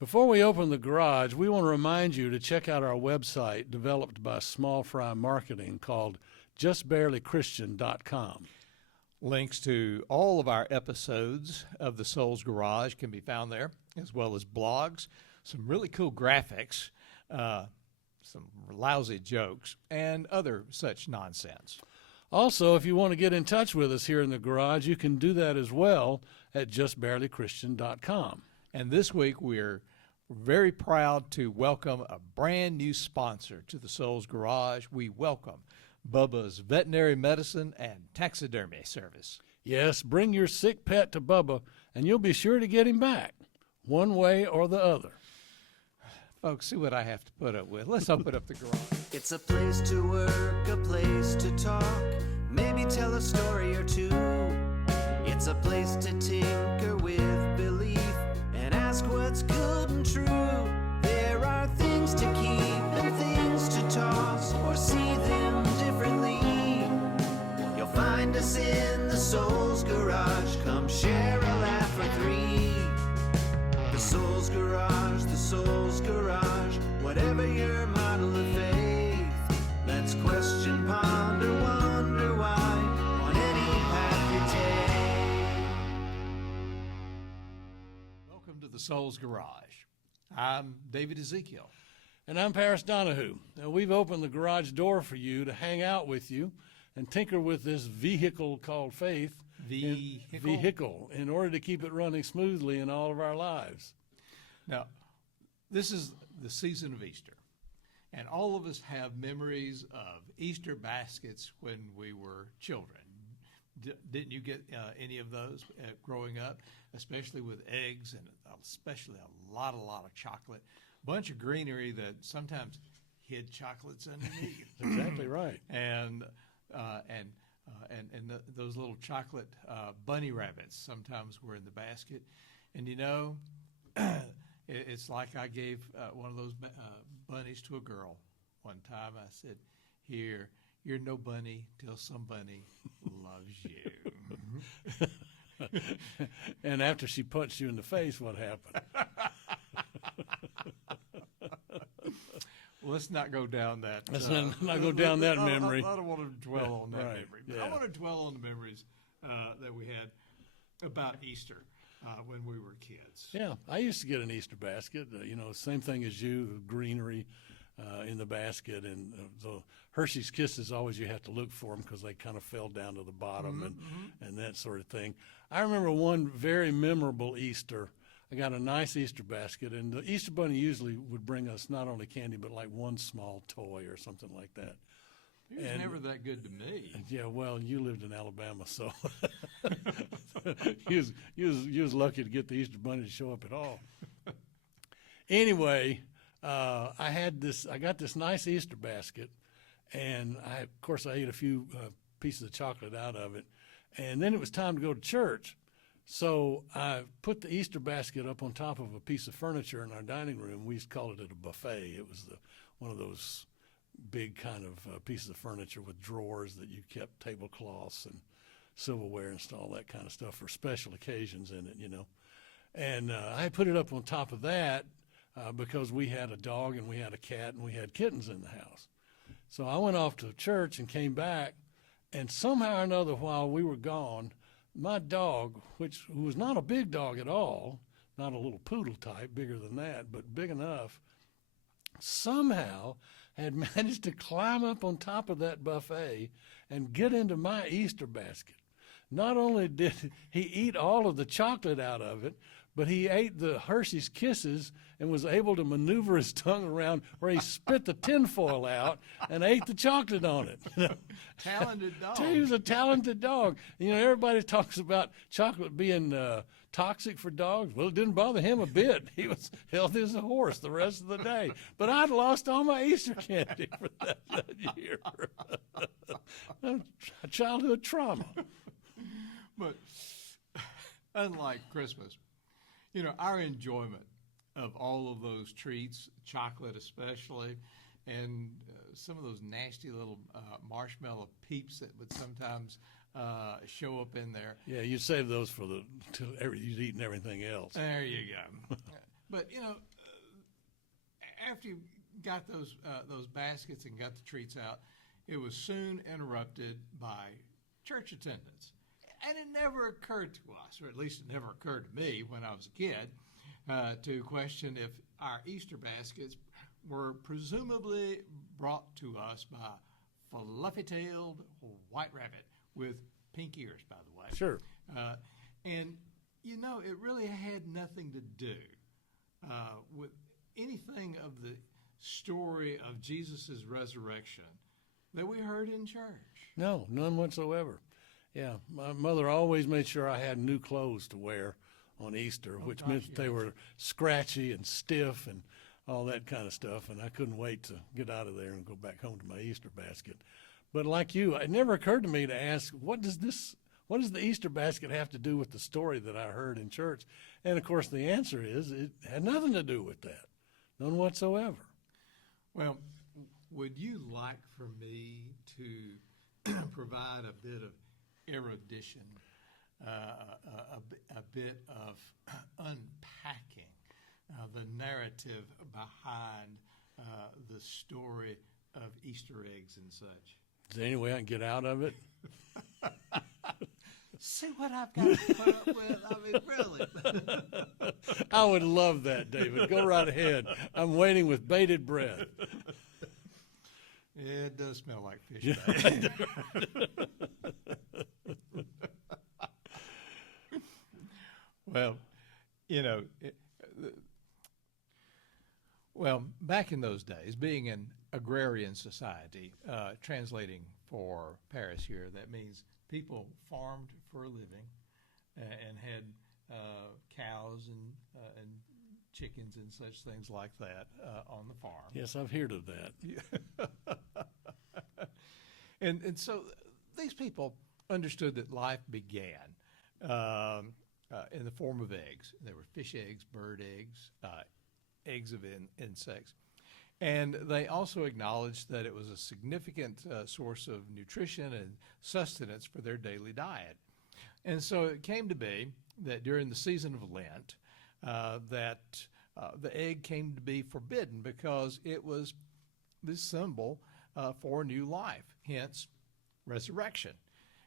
Before we open the garage, we want to remind you to check out our website developed by Small Fry Marketing called justbarelychristian.com. Links to all of our episodes of The Soul's Garage can be found there, as well as blogs, some really cool graphics, some lousy jokes, and other such nonsense. Also, if you want to get in touch with us here in the garage, you can do that as well at justbarelychristian.com. And this week we're very proud to welcome a brand new sponsor to the Soul's Garage. We welcome Bubba's Veterinary Medicine and Taxidermy Service. Yes, bring your sick pet to Bubba, and you'll be sure to get him back, one way or the other. Folks, see what I have to put up with. Let's open up the garage. It's a place to work, a place to talk, maybe tell a story or two. It's a place to tinker with belief and ask what's good and true. There are things to keep and things to toss or see them differently. You'll find us in the Soul's Garage. Come share a laugh or three. The Soul's Garage, the Soul's Garage. Whatever your model of faith, let's question, ponder, wonder why on any path you take. Welcome to the Soul's Garage. I'm David Ezekiel. And I'm Paris Donahue. Now, we've opened the garage door for you to hang out with you and tinker with this vehicle called faith. Vehicle in order to keep it running smoothly in all of our lives. Now, this is the season of Easter, and all of us have memories of Easter baskets when we were children. Didn't you get any of those growing up, especially with eggs and especially a lot of chocolate, bunch of greenery that sometimes hid chocolates underneath. Exactly right. And those little chocolate bunny rabbits sometimes were in the basket, and you know. It's like I gave one of those bunnies to a girl one time. I said, "Here, you're no bunny till some bunny loves you." And after she punched you in the face, what happened? Let's not go down that. Let's not go down that memory. I don't want to dwell on that Right, memory. But yeah. I want to dwell on the memories that we had about Easter. When we were kids. Yeah, I used to get an Easter basket, same thing as you, greenery in the basket. And the Hershey's Kisses, always you have to look for them because they kind of fell down to the bottom and that sort of thing. I remember one very memorable Easter. I got a nice Easter basket, and the Easter Bunny usually would bring us not only candy but like one small toy or something like that. He was never that good to me. Yeah, well, you lived in Alabama, so you was lucky to get the Easter Bunny to show up at all. Anyway, I got this nice Easter basket, and of course I ate a few pieces of chocolate out of it, and then it was time to go to church. So I put the Easter basket up on top of a piece of furniture in our dining room. We used to call it a buffet. It was one of those big kind of pieces of furniture with drawers that you kept tablecloths and silverware and all that kind of stuff for special occasions in it, And I put it up on top of that because we had a dog and we had a cat and we had kittens in the house. So I went off to church and came back, and somehow or another while we were gone, my dog, who was not a big dog at all, not a little poodle type, bigger than that, but big enough, somehow had managed to climb up on top of that buffet and get into my Easter basket. Not only did he eat all of the chocolate out of it, but he ate the Hershey's Kisses and was able to maneuver his tongue around where he spit the tinfoil out and ate the chocolate on it. Talented dog. He was a talented dog. Everybody talks about chocolate being toxic for dogs. Well, it didn't bother him a bit. He was healthy as a horse the rest of the day. But I'd lost all my Easter candy for that year. Childhood trauma. But unlike Christmas, our enjoyment of all of those treats, chocolate especially, and some of those nasty little marshmallow peeps that would sometimes show up in there. Yeah, you save those for you'd eaten everything else. There you go. But, after you got those baskets and got the treats out, it was soon interrupted by church attendance. And it never occurred to us, or at least it never occurred to me when I was a kid, to question if our Easter baskets were presumably brought to us by fluffy-tailed white rabbit with pink ears, by the way. Sure. And, it really had nothing to do with anything of the story of Jesus' resurrection that we heard in church. No, none whatsoever. Yeah, my mother always made sure I had new clothes to wear on Easter, which meant they were scratchy and stiff and all that kind of stuff, and I couldn't wait to get out of there and go back home to my Easter basket. But like you, it never occurred to me to ask, what does the Easter basket have to do with the story that I heard in church? And of course the answer is it had nothing to do with that, none whatsoever. Well, would you like for me to provide a bit of erudition, a bit of unpacking the narrative behind the story of Easter eggs and such? Is there any way I can get out of it? See what I've got to put up with? I mean, really. I would love that, David. Go right ahead. I'm waiting with bated breath. It does smell like fish bag. Well, back in those days, being an agrarian society, translating for Paris here, that means people farmed for a living and had cows and chickens and such things like that on the farm. Yes, I've heard of that. And so these people understood that life began in the form of eggs. There were fish eggs, bird eggs, eggs of insects. And they also acknowledged that it was a significant source of nutrition and sustenance for their daily diet. And so it came to be that during the season of Lent, that the egg came to be forbidden because it was the symbol for new life, hence resurrection.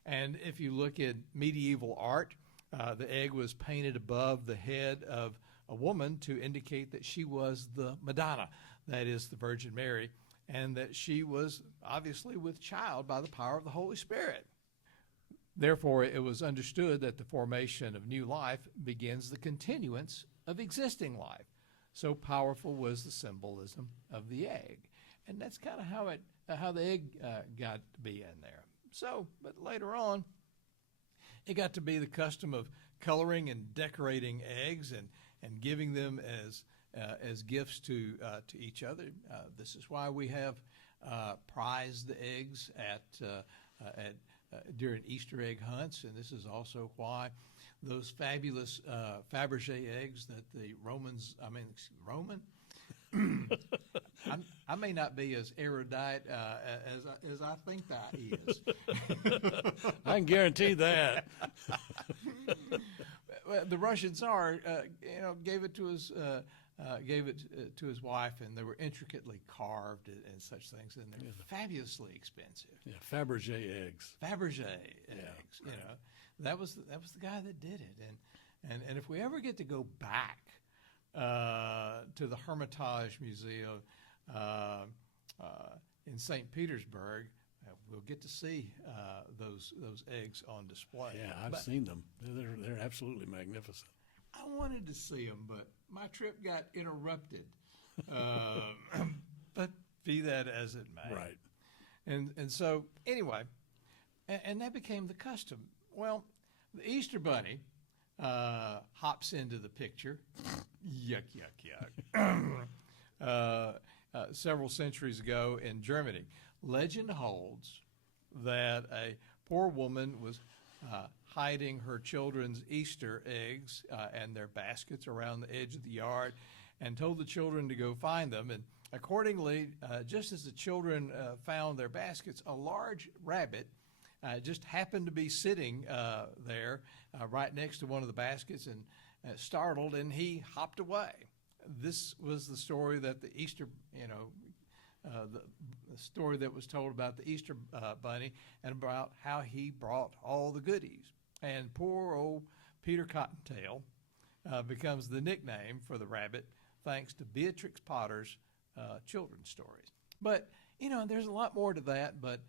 And if you look at medieval art, the egg was painted above the head of a woman to indicate that she was the Madonna, that is the Virgin Mary, and that she was obviously with child by the power of the Holy Spirit. Therefore, it was understood that the formation of new life begins the continuance of existing life. So powerful was the symbolism of the egg. And that's kind of how the egg got to be in there. So, but later on, it got to be the custom of coloring and decorating eggs and giving them as gifts to each other. This is why we have prized eggs during Easter egg hunts, and this is also why those fabulous Fabergé eggs that the Romans, I may not be as erudite as I think that is. I can guarantee that. The Russian Tsar, gave it to his wife, and they were intricately carved and such things, and they're fabulously expensive. Yeah, Fabergé eggs. Fabergé eggs. That was the guy that did it, and if we ever get to go back to the Hermitage Museum in St. Petersburg, we'll get to see those eggs on display. Yeah, I've seen them. They're absolutely magnificent. I wanted to see them, but my trip got interrupted. But be that as it may. Right. And so, anyway, and that became the custom. Well, the Easter Bunny hops into the picture. Yuck, yuck, yuck. Several centuries ago in Germany, legend holds that a poor woman was hiding her children's Easter eggs and their baskets around the edge of the yard and told the children to go find them. And accordingly, just as the children found their baskets, a large rabbit just happened to be sitting there right next to one of the baskets and startled, and he hopped away. this was the story that the Easter, the story that was told about the Easter bunny and about how he brought all the goodies. And poor old Peter Cottontail becomes the nickname for the rabbit thanks to Beatrix Potter's children's stories. But, there's a lot more to that, but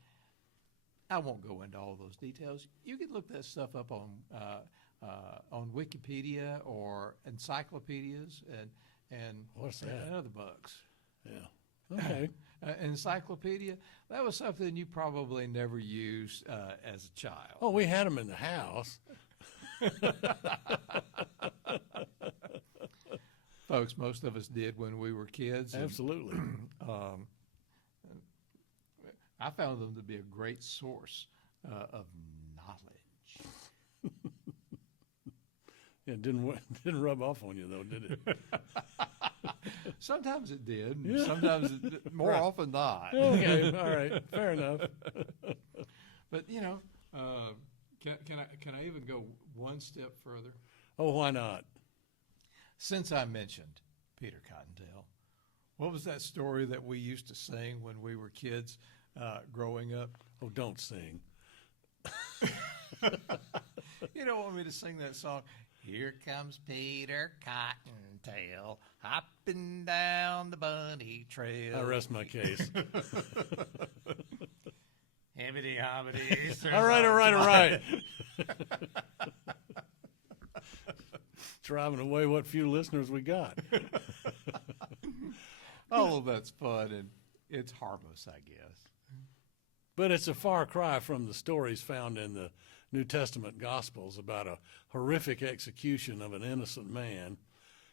I won't go into all those details. You can look that stuff up on Wikipedia or encyclopedias and What's that? and other books. Yeah. Okay. Encyclopedia, that was something you probably never used as a child. Oh, we had them in the house. Folks, most of us did when we were kids. Absolutely. I found them to be a great source of knowledge. It didn't rub off on you though, did it? Sometimes it did. Sometimes more Right. often not. Okay. All right. Fair enough. But can I even go one step further? Oh, why not? Since I mentioned Peter Cottontail, what was that story that we used to sing when we were kids growing up? Oh, don't sing. You don't want me to sing that song? Here comes Peter Cottontail, hopping down the bunny trail. I rest my case. Hibbity hobbity. All right. Driving away what few listeners we got. All of that's fun and it's harmless, I guess. But it's a far cry from the stories found in the New Testament Gospels about a horrific execution of an innocent man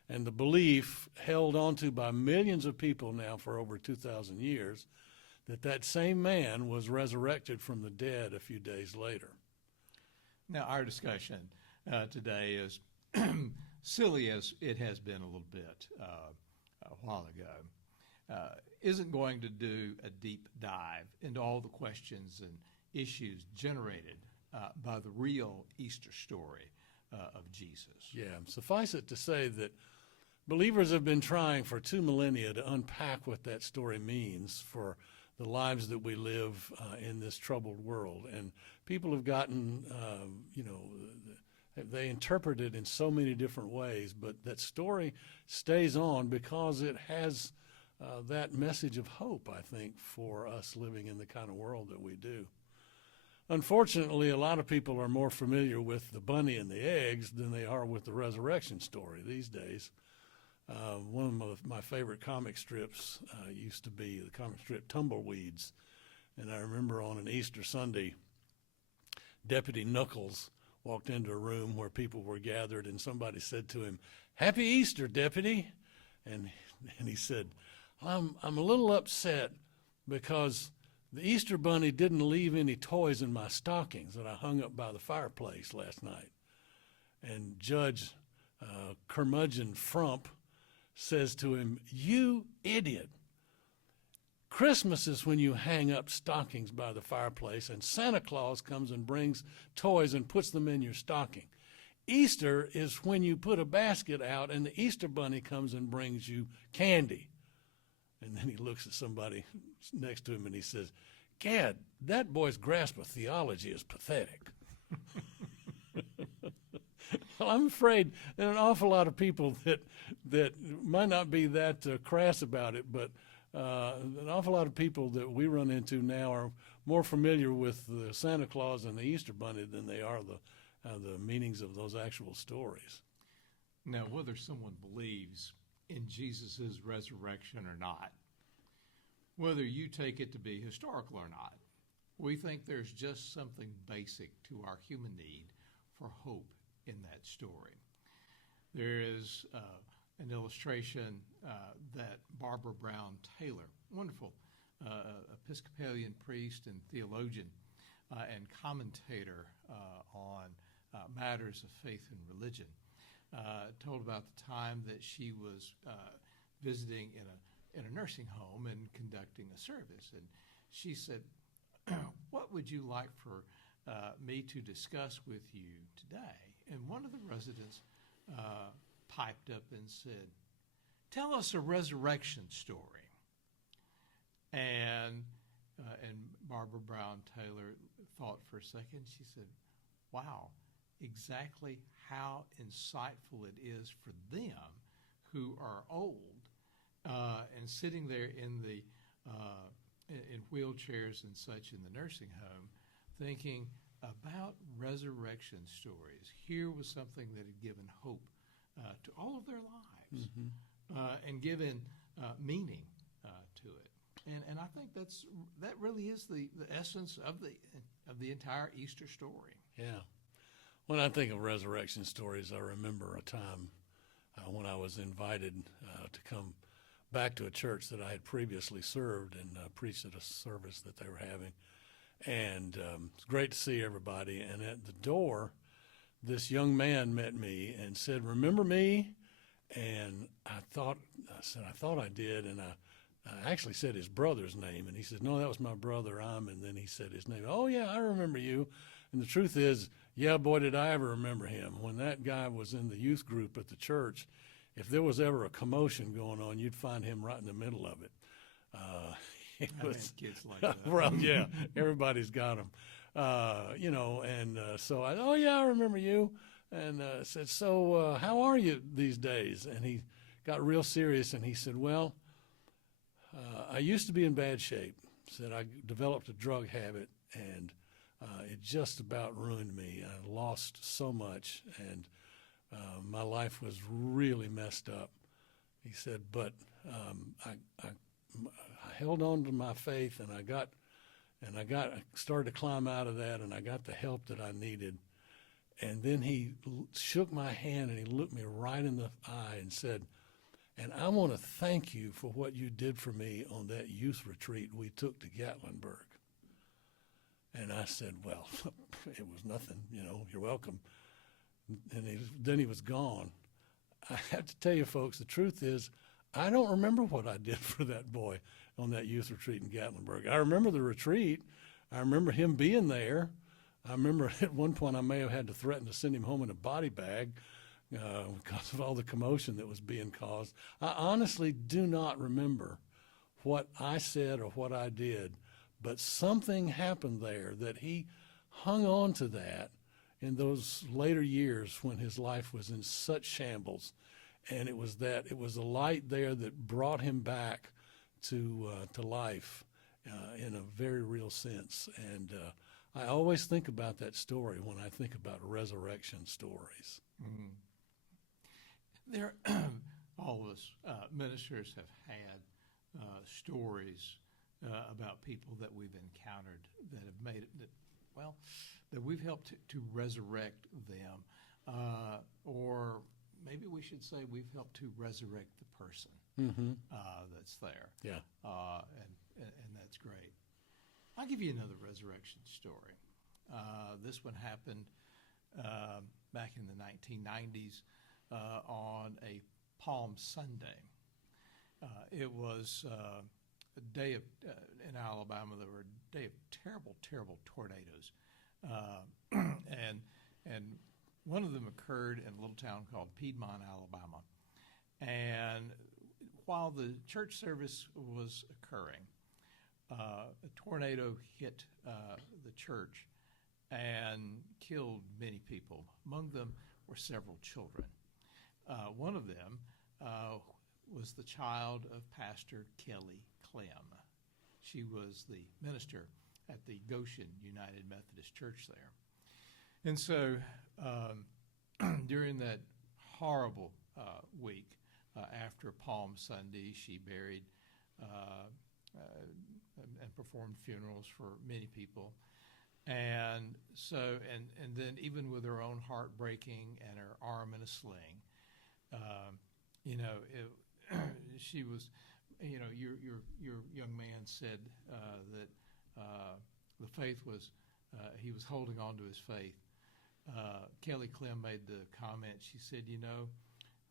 and the belief held onto by millions of people now for over 2,000 years that same man was resurrected from the dead a few days later. Now, our discussion today is silly as it has been a little bit a while ago. Isn't going to do a deep dive into all the questions and issues generated by the real Easter story of Jesus. Yeah, suffice it to say that believers have been trying for 2 millennia to unpack what that story means for the lives that we live in this troubled world. And people have gotten, they interpret it in so many different ways, but that story stays on because it has that message of hope, I think, for us living in the kind of world that we do. Unfortunately, a lot of people are more familiar with the bunny and the eggs than they are with the resurrection story these days. One of my favorite comic strips used to be the comic strip Tumbleweeds. And I remember on an Easter Sunday, Deputy Knuckles walked into a room where people were gathered and somebody said to him, "Happy Easter, Deputy." And he said, I'm a little upset because the Easter Bunny didn't leave any toys in my stockings that I hung up by the fireplace last night. And Judge Curmudgeon Frump says to him, "You idiot. Christmas is when you hang up stockings by the fireplace and Santa Claus comes and brings toys and puts them in your stocking. Easter is when you put a basket out and the Easter Bunny comes and brings you candy." And then he looks at somebody next to him and he says, "Gad, that boy's grasp of theology is pathetic." Well, I'm afraid that an awful lot of people that might not be that crass about it, but an awful lot of people that we run into now are more familiar with the Santa Claus and the Easter Bunny than they are the meanings of those actual stories. Now, whether someone believes in Jesus' resurrection or not, whether you take it to be historical or not, we think there's just something basic to our human need for hope in that story. There is an illustration that Barbara Brown Taylor, wonderful Episcopalian priest and theologian and commentator on matters of faith and religion, told about the time that she was visiting in a nursing home and conducting a service. And she said, "What would you like for me to discuss with you today?" And one of the residents piped up and said, tell us a resurrection story. And Barbara Brown Taylor thought for a second. She said, wow, exactly how insightful it is for them who are old and sitting there in wheelchairs and such in the nursing home, thinking about resurrection stories. Here was something that had given hope to all of their lives and given meaning to it. And I think that really is the essence of the entire Easter story. Yeah. When I think of resurrection stories, I remember a time when I was invited to come back to a church that I had previously served and preached at a service that they were having. And it's great to see everybody. And at the door, this young man met me and said, "Remember me?" And I thought I did. And I actually said his brother's name. And he said, "No, that was my brother, and then he said his name. "Oh, yeah, I remember you." And the truth is, yeah, boy, did I ever remember him. When that guy was in the youth group at the church, if there was ever a commotion going on, you'd find him right in the middle of it. I had kids like that. Well, yeah, everybody's got them. So oh, yeah, I remember you. And said, "So how are you these days?" And he got real serious, and he said, "Well, I used to be in bad shape." Said, "I developed a drug habit, and it just about ruined me. I lost so much, and my life was really messed up." He said, "But I held on to my faith, and I started to climb out of that, and I got the help that I needed." And then he shook my hand, and he looked me right in the eye and said, "And I want to thank you for what you did for me on that youth retreat we took to Gatlinburg." And I said, "Well, it was nothing, you're welcome." And then he was gone. I have to tell you, folks, the truth is, I don't remember what I did for that boy on that youth retreat in Gatlinburg. I remember the retreat. I remember him being there. I remember at one point I may have had to threaten to send him home in a body bag because of all the commotion that was being caused. I honestly do not remember what I said or what I did, but something happened there that he hung on to that in those later years when his life was in such shambles. And it was a light there that brought him back to life in a very real sense. And I always think about that story when I think about resurrection stories. Mm-hmm. There, all of us ministers have had stories about people that we've encountered that have made it, that we've helped to resurrect them. Or maybe we should say we've helped to resurrect the person that's there. Yeah. And that's great. I'll give you another resurrection story. This one happened back in the 1990s on a Palm Sunday. It was a day of, in Alabama, there were a day of terrible, terrible tornadoes. And one of them occurred in a little town called Piedmont, Alabama. And while the church service was occurring, a tornado hit the church and killed many people. Among them were several children. One of them was the child of Pastor Kelly Clem. She was the minister at the Goshen United Methodist Church there. And so during that horrible week after Palm Sunday, she buried and performed funerals for many people. And so, and then even with her own heart breaking and her arm in a sling, she was, your young man said that the faith was, he was holding on to his faith. Kelly Clem made the comment, she said,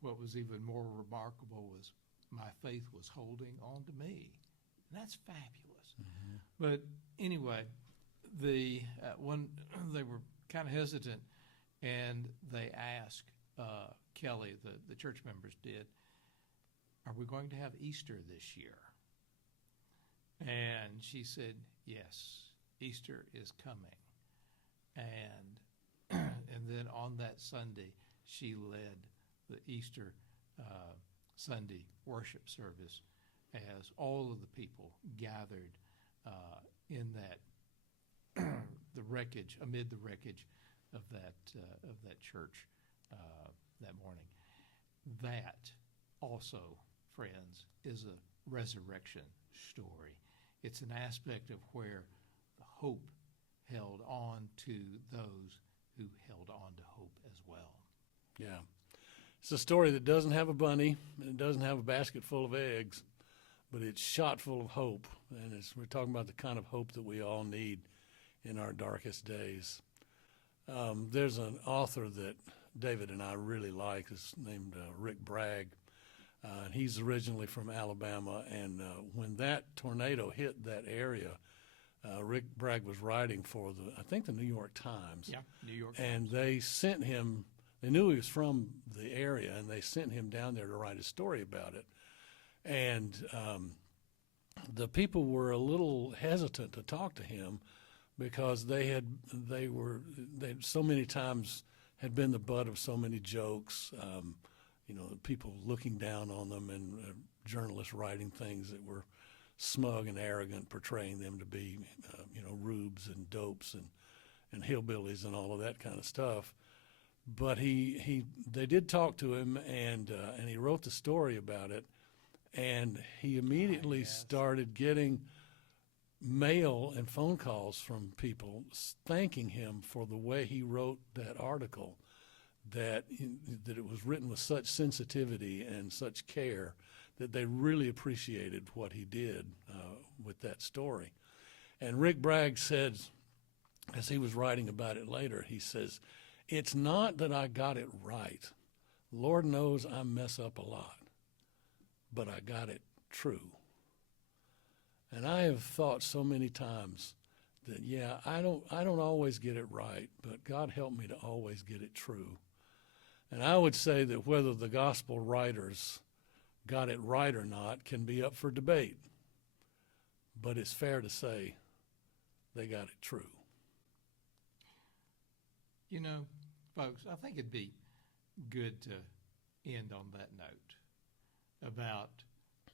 what was even more remarkable was my faith was holding on to me. And that's fabulous. Mm-hmm. But anyway, they were kind of hesitant, and they asked Kelly, the church members did, are we going to have Easter this year? And she said, yes, Easter is coming. And then on that Sunday, she led the Easter Sunday worship service as all of the people gathered in that amid the wreckage of that church that morning. That also, friends, is a resurrection story. It's an aspect of where the hope held on to those who held on to hope as well. Yeah. It's a story that doesn't have a bunny, and it doesn't have a basket full of eggs, but it's shot full of hope. And we're talking about the kind of hope that we all need in our darkest days. There's an author that David and I really like. It's named Rick Bragg. And he's originally from Alabama, and when that tornado hit that area, Rick Bragg was writing for I think the New York Times. Yeah, New York and Times. they sent him. They knew he was from the area, and they sent him down there to write a story about it. And the people were a little hesitant to talk to him because they so many times had been the butt of so many jokes. People looking down on them, and journalists writing things that were smug and arrogant, portraying them to be, rubes and dopes and hillbillies and all of that kind of stuff. But they did talk to him, and he wrote the story about it, and he immediately started getting mail and phone calls from people thanking him for the way he wrote that article. That it was written with such sensitivity and such care that they really appreciated what he did with that story. And Rick Bragg said, as he was writing about it later, he says, "It's not that I got it right. Lord knows I mess up a lot, but I got it true." And I have thought so many times that, I don't always get it right, but God help me to always get it true. And I would say that whether the gospel writers got it right or not can be up for debate. But it's fair to say they got it true. Folks, I think it'd be good to end on that note about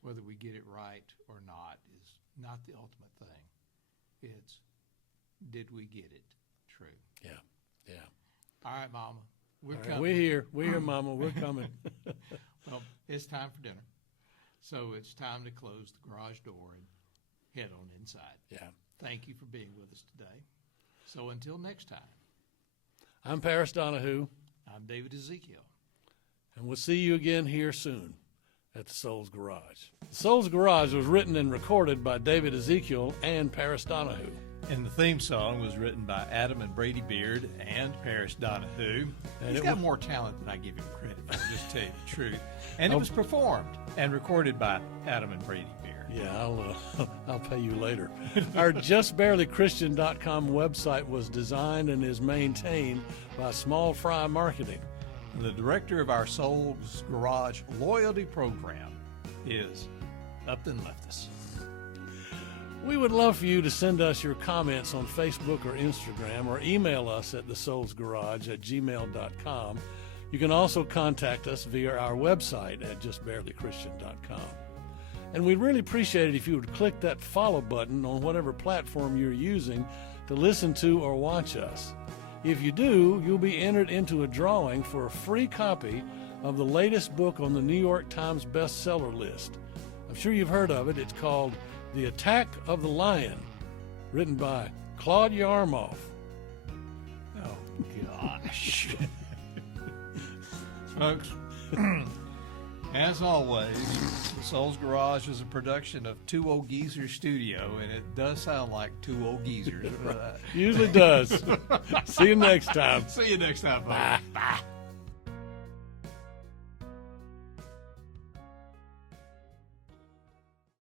whether we get it right or not is not the ultimate thing. It's, did we get it true? Yeah. All right, Mama. We're All right, coming. we're here, Mama. We're coming. Well, it's time for dinner. So it's time to close the garage door and head on inside. Yeah. Thank you for being with us today. So until next time, I'm Paris Donahue, I'm David Ezekiel. and we'll see you again here soon at the Soul's Garage. The Soul's Garage was written and recorded by David Ezekiel and Paris Donahue. And the theme song was written by Adam and Brady Beard and Paris Donahue. And He's got more talent than I give him credit for, just tell you the truth. And it was performed and recorded by Adam and Brady Beard. Yeah, I'll pay you later. Our JustBarelyChristian.com website was designed and is maintained by Small Fry Marketing. The director of our Soul's Garage loyalty program is Upton Leftus. We would love for you to send us your comments on Facebook or Instagram, or email us at thesoulsgarage@gmail.com. You can also contact us via our website at justbarelychristian.com. And we'd really appreciate it if you would click that follow button on whatever platform you're using to listen to or watch us. If you do, you'll be entered into a drawing for a free copy of the latest book on the New York Times bestseller list. I'm sure you've heard of it. It's called The Attack of the Lion, written by Claude Yarmoff. Oh, gosh. Folks, as always, the Soul's Garage is a production of Two Old Geezers Studio, and it does sound like two old geezers. Usually does. See you next time. See you next time, folks. Bye.